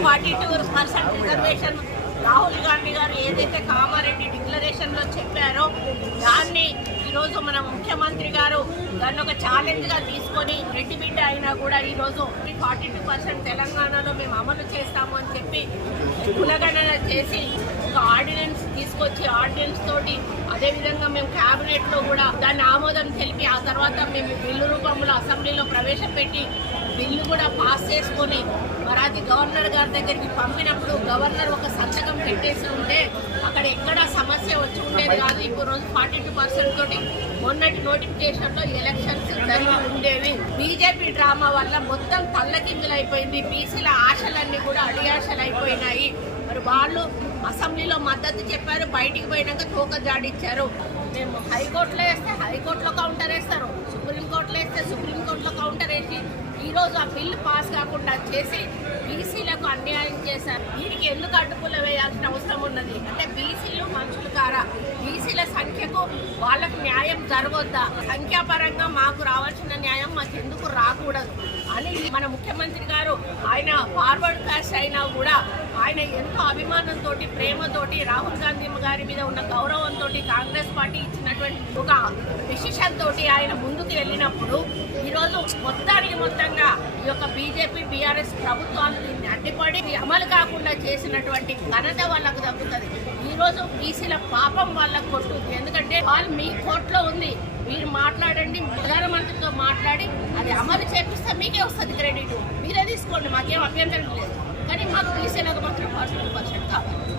42% reservation Rahul Gandhi గారు ఏదైతే కామారెడ్డి డిక్లరేషన్లో చెప్పారో దాన్ని ఈరోజు మన ముఖ్యమంత్రి గారు దాన్ని ఒక ఛాలెంజ్గా తీసుకొని రెడ్డి బిడ్డ అయినా కూడా ఈరోజు 42% తెలంగాణలో మేము అమలు చేస్తాము అని చెప్పి కులగణన చేసి ఒక ఆర్డినెన్స్ తీసుకొచ్చి ఆర్డినెన్స్ తోటి అదేవిధంగా మేము క్యాబినెట్లో కూడా దాన్ని ఆమోదం తెలిపి ఆ తర్వాత మేము బిల్లు రూపంలో అసెంబ్లీలో ప్రవేశపెట్టి బిల్లు కూడా పాస్ చేసుకొని మరి అది గవర్నర్ గారి దగ్గరికి పంపినప్పుడు గవర్నర్ ఒక సంతకం పెట్టేసి ఉంటే అక్కడ ఎక్కడ సమస్య వచ్చి ఉండేది కాదు. ఇప్పుడు రోజు 42% తోటి మొన్నటి నోటిఫికేషన్లో ఎలక్షన్స్ జరిగి ఉండేవి. బీజేపీ డ్రామా వల్ల మొత్తం తల్లకిందులైపోయింది. బీసీల ఆశలన్నీ కూడా అడియాశలు అయిపోయినాయి. మరి వాళ్ళు అసెంబ్లీలో మద్దతు చెప్పారు, బయటికి పోయినాక తోక జాడిచ్చారు. మేము హైకోర్టులో వేస్తే హైకోర్టులో కౌంటర్ వేస్తారు, సుప్రీంకోర్టులో వేస్తే సుప్రీంకోర్టులో కౌంటర్ వేసి ఈరోజు ఆ బిల్లు పాస్ కాకుండా చేసి బీసీలకు అన్యాయం చేశారు. దీనికి ఎందుకు అడ్డుపుల్ల వేయాల్సిన అవసరం ఉన్నది అంటే బీసీలు మనుషులు కారా? బీసీల సంఖ్యకు వాళ్ళకు న్యాయం జరగొద్దా? సంఖ్యాపరంగా మాకు రావాల్సిన న్యాయం మాకు ఎందుకు రాకూడదు అని మన ముఖ్యమంత్రి గారు ఆయన ఫార్వర్డ్ కాస్ట్ అయినా కూడా ఆయన ఎంతో అభిమానంతో ప్రేమతోటి రాహుల్ గాంధీ గారి మీద ఉన్న గౌరవంతో కాంగ్రెస్ పార్టీ ఇచ్చినటువంటి ఒక డిసిషన్ తోటి ఆయన ముందుకు వెళ్ళినప్పుడు ఈరోజు మొత్తంగా ఈ యొక్క బీజేపీ బీఆర్ఎస్ ప్రభుత్వాలు దీన్ని అడ్డుపడి అమలు కాకుండా చేసినటువంటి ఘనత వాళ్ళకు దక్కుతుంది. ఈరోజు బీసీల పాపం వాళ్ళకు కొట్టుద్ది. ఎందుకంటే వాళ్ళు మీ కోర్టులో ఉంది, మీరు మాట్లాడండి, ప్రధానమంత్రితో మాట్లాడి అది అమలు చేపిస్తే మీకే వస్తుంది క్రెడిట్, మీరే తీసుకోండి, మాకేం అభ్యంతరం లేదు. కానీ మాకు బీసీలకు మాత్రం 40% కావాలి.